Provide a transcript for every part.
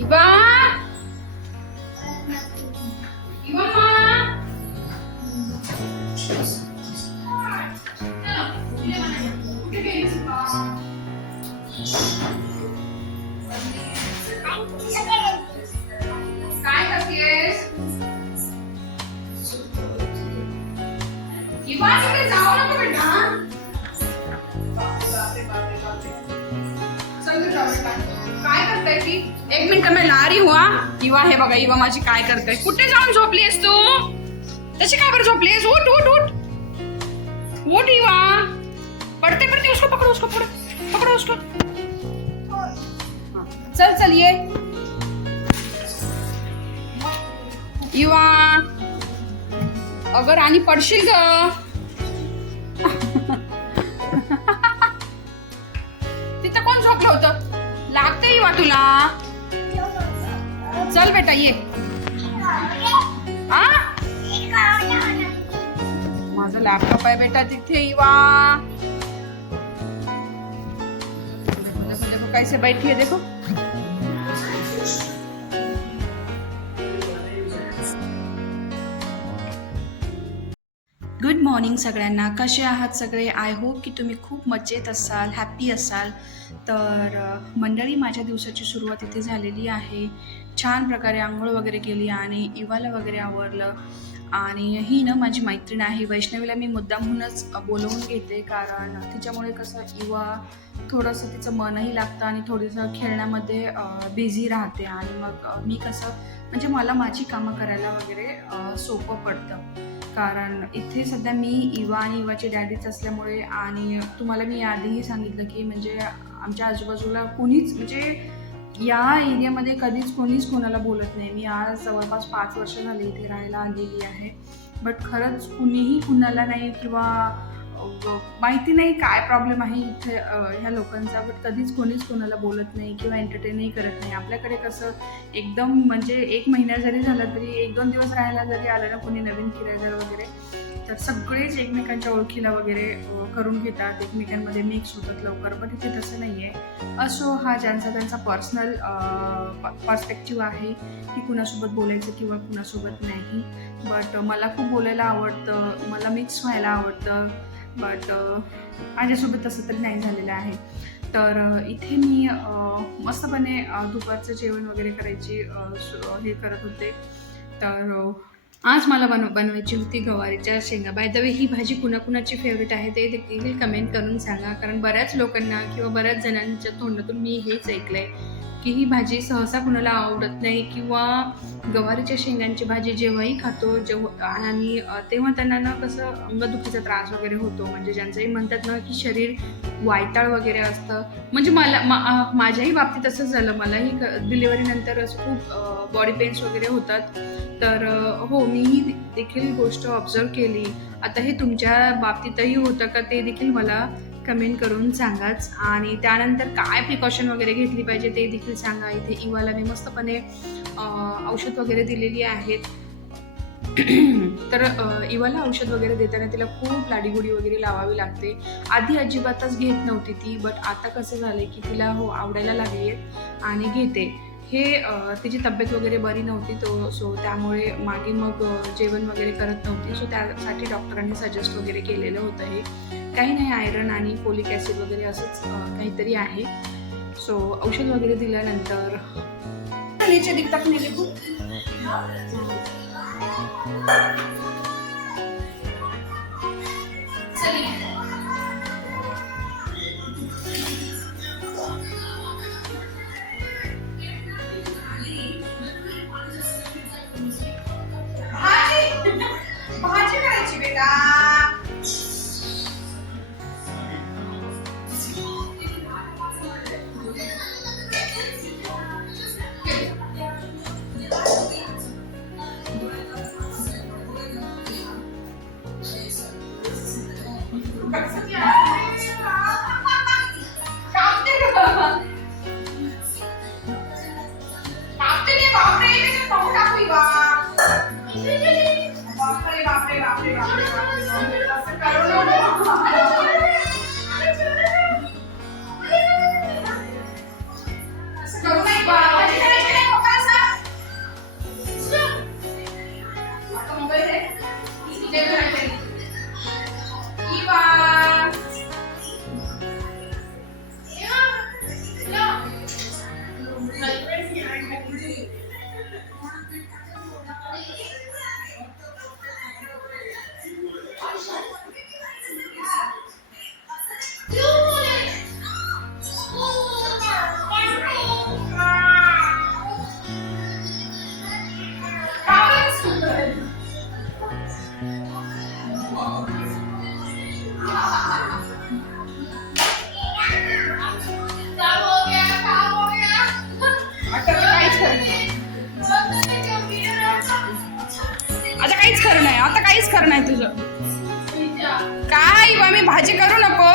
इवा इवा कुठे गेलीस काय करतेस? इवा तिकडे जाऊ नको बेटा. चल जाऊ बेटा. काय करताय ती? एक मिनिट मैं ला रही हुआ. इवा हे बघा, इवा माझी काय करताय. कुठे जाऊन झोपलीस तू? तशी काय बरं झोपलीस? उठ उठ उठ उठ इवा. पडते पडते. उसको पकड़ो, उसको पकड़ो, पकड़ो उसको. चल चल ये इवा. अगर आणि पडशील ग. तिथं कोण झोपलं होतं? लागते इवा तुला. चल बेटा ये. आ माझा लॅपटॉप आहे बेटा तिथे इवा. देखो कैसे बैठी है देखो. गुड मॉर्निंग सगळ्यांना. कसे आहात सगळे? आय होप की तुम्ही खूप मजेत असाल, हॅप्पी असाल. तर मंडळी, माझ्या दिवसाची सुरुवात इथे झालेली आहे. छान प्रकारे आंघोळ वगैरे केली आणि इवाला वगैरे आवरलं. आणि ही ना माझी मैत्रीण आहे वैष्णवीला. मी मुद्दामहूनच बोलवून घेते कारण तिच्यामुळे कसं इवा थोडंसं तिचं मनही लागतं आणि थोडंसं खेळण्यामध्ये बिझी राहते. आणि मग मी कसं म्हणजे मला माझी कामं करायला वगैरे सोपं पडतं. कारण इथे सध्या मी इवा आणि इवाचे डॅडीच असल्यामुळे, आणि तुम्हाला मी आधीही सांगितलं की म्हणजे आमच्या आजूबाजूला कोणीच म्हणजे या एरियामध्ये कधीच कोणीच कोणाला बोलत नाही. मी आज जवळपास 5 वर्ष झाली इथे राहायला आलेली आहे. बट खरंच कुणीही कुणाला नाही किंवा माहिती नाही काय प्रॉब्लेम आहे इथे ह्या लोकांचा. बट कधीच कोणीच कोणाला बोलत नाही किंवा एंटरटेनही करत नाही. आपल्याकडे कसं एकदम म्हणजे 1 महिना जरी झाला तरी 1-2 दिवस राहायला जरी आलं ना कोणी नवीन किरायदार वगैरे, तर सगळेच एकमेकांच्या ओळखीला वगैरे करून घेतात, एकमेकांमध्ये मिक्स होतात लवकर. बट इथे तसं नाही आहे. असो, हा ज्यांचा त्यांचा पर्सनल पर्स्पेक्टिव्ह आहे की कुणासोबत बोलायचं किंवा कुणासोबत नाही. बट मला खूप बोलायला आवडतं, मला मिक्स व्हायला आवडतं. बट माझ्यासोबत तसं तरी नाही झालेलं आहे. तर इथे मी मस्तपणे दुपारचं जेवण वगैरे करायची हे करत होते. तर आज मला बनवायची होती गवारीच्या शेंगा. बाय द वे, ही भाजी कुणाकुणाची फेवरेट आहे ते देखील कमेंट करून सांगा. कारण बऱ्याच लोकांना किंवा बऱ्याच जणांच्या तोंडातून मी हेच ऐकलं आहे की ही भाजी सहसा कुणाला आवडत नाही किंवा गवारीच्या शेंगांची भाजी जेव्हाही खातो आणि तेव्हा त्यांना ना कसं अंगदुखीचा त्रास वगैरे होतो. म्हणजे ज्यांचंही म्हणतात ना की शरीर वायताळ वगैरे असतं. म्हणजे माझ्याही बाबतीत असंच झालं. मलाही डिलिव्हरीनंतर असं खूप बॉडी पेन्स वगैरे होतात. तर हो, मी ही देखील गोष्ट ऑब्झर्व केली. आता हे तुमच्या बाबतीतही होतं का ते देखील मला कमेंट करून सांगाच. आणि त्यानंतर काय प्रिकॉशन वगैरे घेतली पाहिजे ते देखील सांगा. इथे इवाला मी मस्तपणे औषध वगैरे दिलेली आहेत. तर इवाला औषध वगैरे देताना तिला खूप लाडीगुडी वगैरे लावावी लागते. आधी अजिबातच घेत नव्हती ती, बट आता कसं झालं की तिला हो आवडायला लागली आहे आणि घेते. हे तिची तब्येत वगैरे बरी नव्हती सो त्यामुळे मागे मग जेवण वगैरे करत नव्हती. सो त्यासाठी डॉक्टरांनी सजेस्ट वगैरे केलेलं होतं. हे काही नाही, आयरन आणि फोलिक ॲसिड वगैरे असंच काहीतरी आहे. सो औषध वगैरे दिल्यानंतर नीचे दिखता की नहीं देखो. भाजी करायची बेटा. आता काहीच खरं नाही, आता काहीच खरं नाही तुझं. काय बा, मी भाजी करू नको.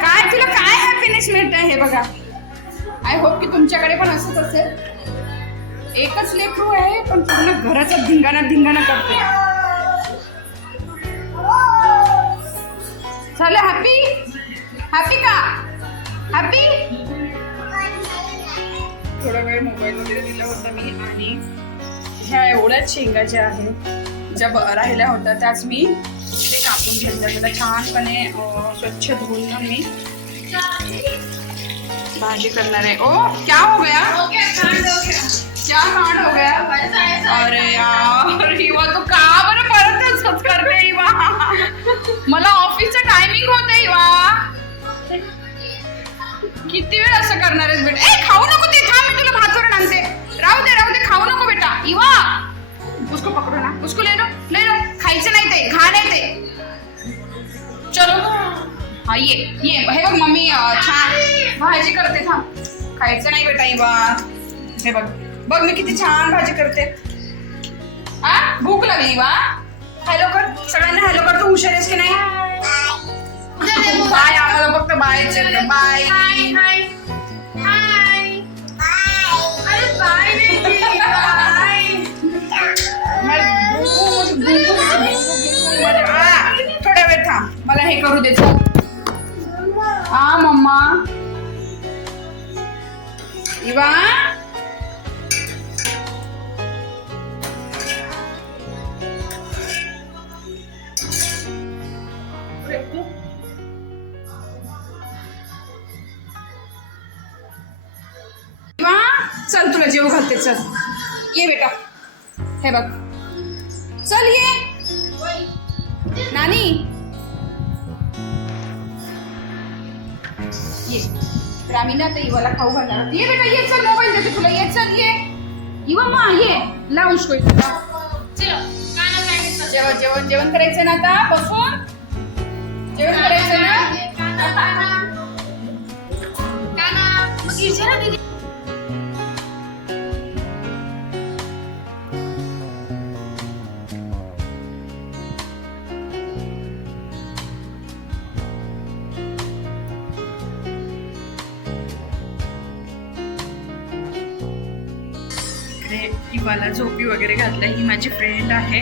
काय तुला काय हॅपीनेस मिळत आहे हे बघा. आय होप की तुमच्याकडे पण असंच असेल. एकच लेकरू आहे पण पूर्ण घराचा धिंगाणा धिंगाणा करते. चला हॅपी हॅपी का हॅपी. थोडा वेळ मोबाईल वगैरे दिला होता मी आणि ह्या एवढ्याच शेंगा ज्या आहेत ज्या राहिल्या होत्या त्याच मी ते कापून घेतल्या. त्याला छानपणे स्वच्छ धुवून ना मी भाजी करणार आहे. ओ क्या हो गया क्या कांड हो गया. अरे यार इवा तू का बरं परत असंच करते इवा. मला ऑफिसचं टायमिंग होतं इवा. किती वेळ असं करणार आहेस बेटा. ए खाऊ नको ते. थांब मी तुला भात वरण आणते. राहू दे खाऊ नको बेटा. इवा उसको पकडो ना. उसको ले लो खायचं नाही ते घाण आहे ते. चलो हा ये हे बघ मम्मी छान भाजी करते. थांब खायचं नाही बेटा इवा. हे बघ मी किती छान भाजी करते. भूक लागली वा. हॅलो कर सगळ्यांना. हॅलो कर. तू हुशार आहेस की नाही. बाय. आम्हाला फक्त बायच बाय. थोड्या वेळ थांब मला हे करू दे. हा मम्मा इवा. चल तुला जेव घालते. चल ये बेटा. हे बघ चल ये नानी ये. तर आम्ही ना ते इवाला खाऊ घालणार. ये बेटा ये. चल मोबाईल देते तुला. ये चल ये इवा मा ये ला उसको. जेवण करायचं ना आता. बसून जेवण करायचं ना. इवाला झोपी वगैरे घातल्या. ही माझी फ्रेंड आहे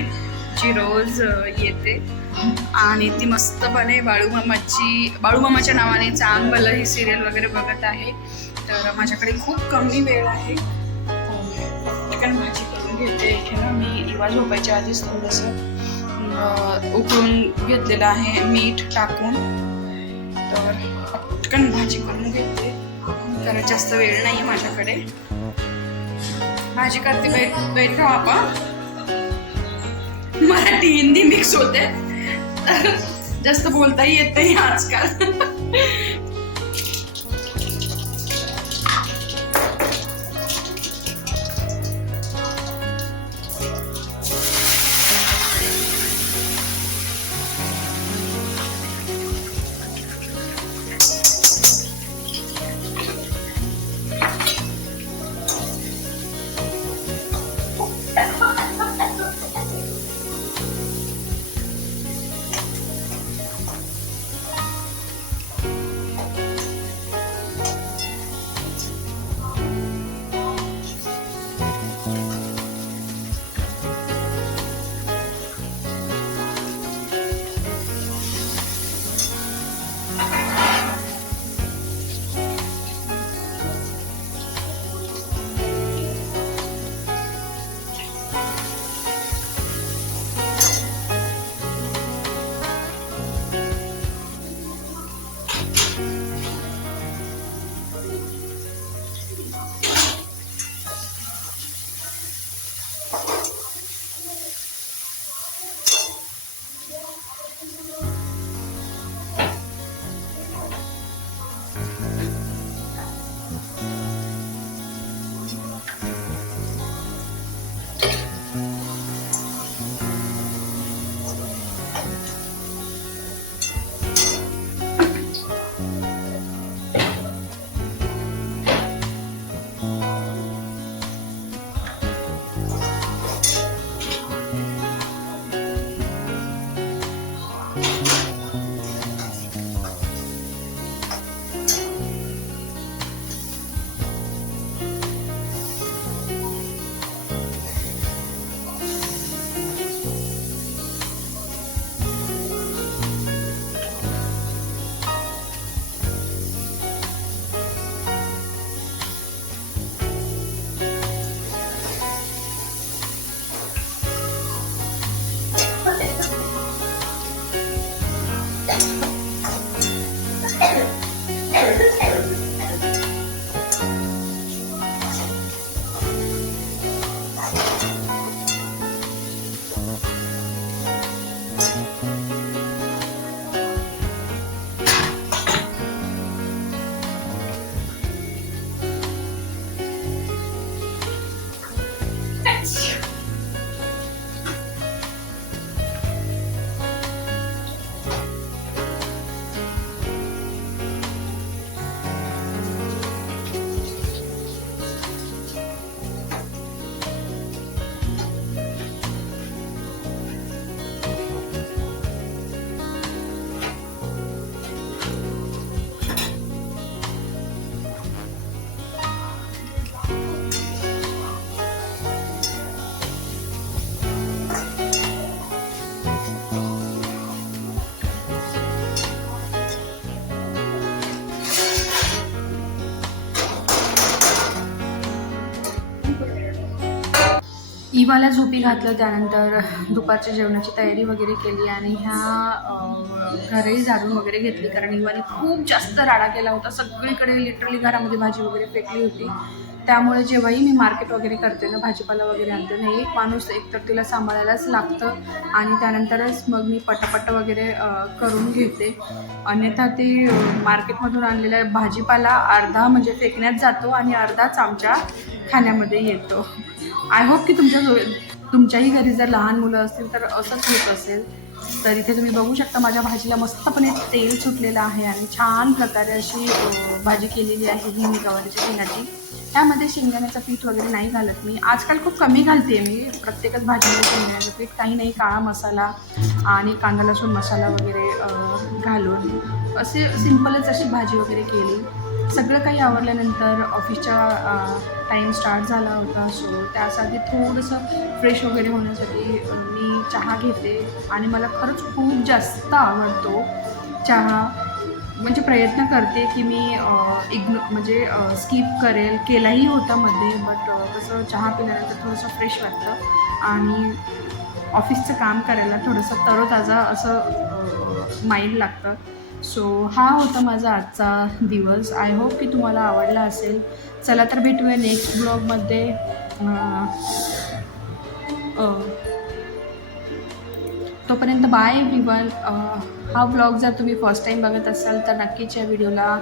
जी रोज येते आणि ती मस्तपणे बाळूमामाच्या नावाने चांग भलं ही सिरियल वगैरे बघत आहे. तर माझ्याकडे खूप कमी वेळ आहे. चिकन भाजी करून घेते. इथे ना मी इवा झोपायच्या आधीच थोडंसं उकळून घेतलेलं आहे मीठ टाकून. तर चिकन भाजी करून घेते. तर जास्त वेळ नाही आहे माझ्याकडे. भाजी करते. बैठ राहा आपण. मराठी हिंदी मिक्स होते. जास्त बोलताही येत नाही आजकाल. इवाला झोपी घातलं, त्यानंतर दुपारच्या जेवणाची तयारी वगैरे केली आणि घरही झाडून वगैरे घेतली, कारण इवाने खूप जास्त राडा केला होता. सगळीकडे लिटरली घरामध्ये भाजी वगैरे फेकली होती. त्यामुळे जेव्हाही मी मार्केट वगैरे करते ना, भाजीपाला वगैरे आणते ना, एक माणूस एकतर तिला सांभाळायलाच लागतं आणि त्यानंतरच मग मी पटापट वगैरे करून घेते. अन्यथा ते मार्केटमधून आणलेला भाजीपाला अर्धा म्हणजे फेकण्यात जातो आणि अर्धाच आमच्या खाण्यामध्ये येतो. आय होप की तुमच्याही घरी जर लहान मुलं असतील तर असंच होत असेल. तर इथे तुम्ही बघू शकता माझ्या भाजीला मस्तपणे तेल सुटलेलं आहे आणि छान प्रकारे अशी भाजी केलेली आहे ही मी गवारीच्या शेंगाची. त्यामध्ये शेंगदाण्याचं पीठ वगैरे नाही घालत मी. आजकाल खूप कमी घालते मी प्रत्येकच भाजीमध्ये शेंगदाण्याचं पीठ, काही नाही काळा मसाला आणि कांदा लसूण मसाला वगैरे घालून असे सिंपलच अशी भाजी वगैरे केली. सगळं काही आवरल्यानंतर ऑफिसचा टाईम स्टार्ट झाला होता, सो त्यासाठी थोडंसं फ्रेश वगैरे होण्यासाठी मी चहा घेते आणि मला खरंच खूप जास्त आवडतो चहा. म्हणजे प्रयत्न करते की मी स्किप केलाही होता मध्ये, बट कसं चहा पिल्यानंतर थोडंसं फ्रेश वाटतं आणि ऑफिसचं काम करायला थोडंसं तरोताजा असं माइंड लागतं. सो हा होता माझा आजचा दिवस. आय होप की तुम्हाला आवडला असेल. चला तर भेटूया नेक्स्ट ब्लॉगमध्ये. तोपर्यंत बाय एव्हरीवन. हा ब्लॉग जर तुम्ही फर्स्ट टाईम बघत असाल तर नक्कीच या व्हिडिओला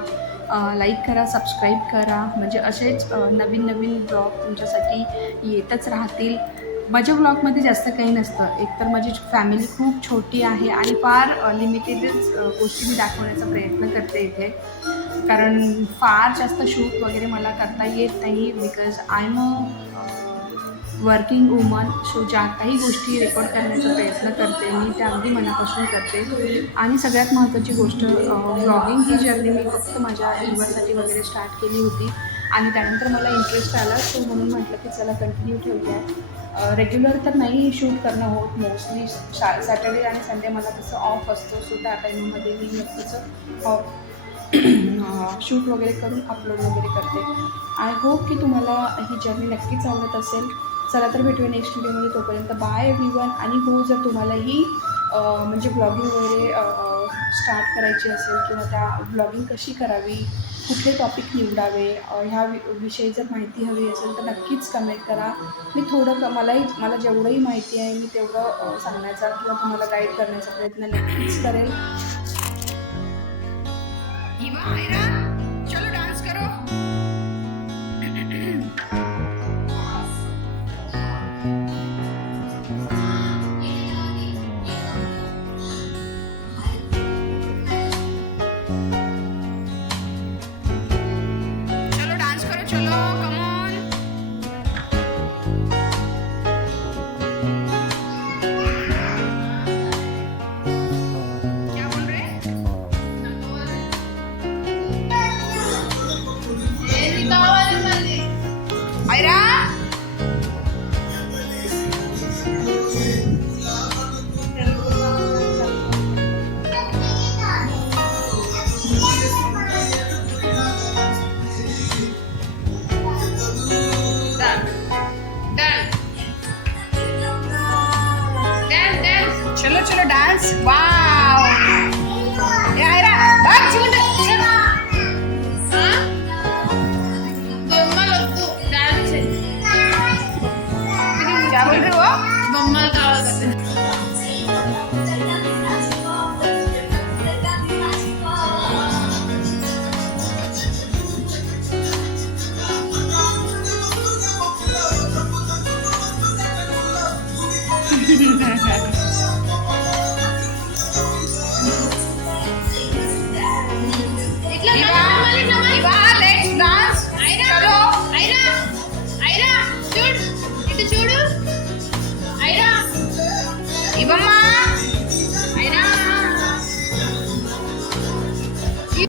लाईक करा, सबस्क्राईब करा, म्हणजे असेच नवीन नवीन ब्लॉग तुमच्यासाठी येतच राहतील. माझ्या ब्लॉगमध्ये जास्त काही नसतं. एकतर माझी फॅमिली खूप छोटी आहे आणि फार लिमिटेडच गोष्टी मी दाखवण्याचा प्रयत्न करते इथे, कारण फार जास्त शूट वगैरे मला करता येत नाही, because I am a working woman. So ज्या काही गोष्टी रेकॉर्ड करण्याचा प्रयत्न करते मी त्या अगदी मनापासून करते. आणि सगळ्यात महत्त्वाची गोष्ट, ब्लॉगिंग ही जर्नी मी फक्त माझ्या इवासाठी वगैरे स्टार्ट केली होती आणि त्यानंतर मला इंटरेस्ट आला, सो म्हणून म्हटलं की चला कंटिन्यू ठेवूया. रेग्युलर तर नाही शूट करणं होत, मोस्टली सॅटर्डे आणि संडे मला तसं ऑफ असतो, सो त्या टाईममध्ये मी तसं शूट वगैरे करून अपलोड वगैरे करते. आय होप की तुम्हाला ही जर्नी नक्कीच आवडत असेल. चला तर भेटूया नेक्स्ट व्हिडिओमध्ये. तोपर्यंत बाय एव्हरीवन. आणि हो, जर तुम्हालाही म्हणजे ब्लॉगिंग वगैरे स्टार्ट करायची असेल किंवा त्या ब्लॉगिंग कशी करावी, कुठले टॉपिक निवडावे, ह्या विषयी जर माहिती हवी असेल तर नक्कीच कमेंट करा. मी मला जेवढंही माहिती आहे मी तेवढं सांगण्याचा किंवा तुम्हाला गाईड करण्याचा प्रयत्न नक्कीच करेल. चलो डान्स करो. चलो कम ऑन. क्या बोल रहे? आयरा चलो डांस. वाव. ये आयरा डांस चूड बम्मा लगतो डांस. क्या बोल रहे हो? बम्मा का Iba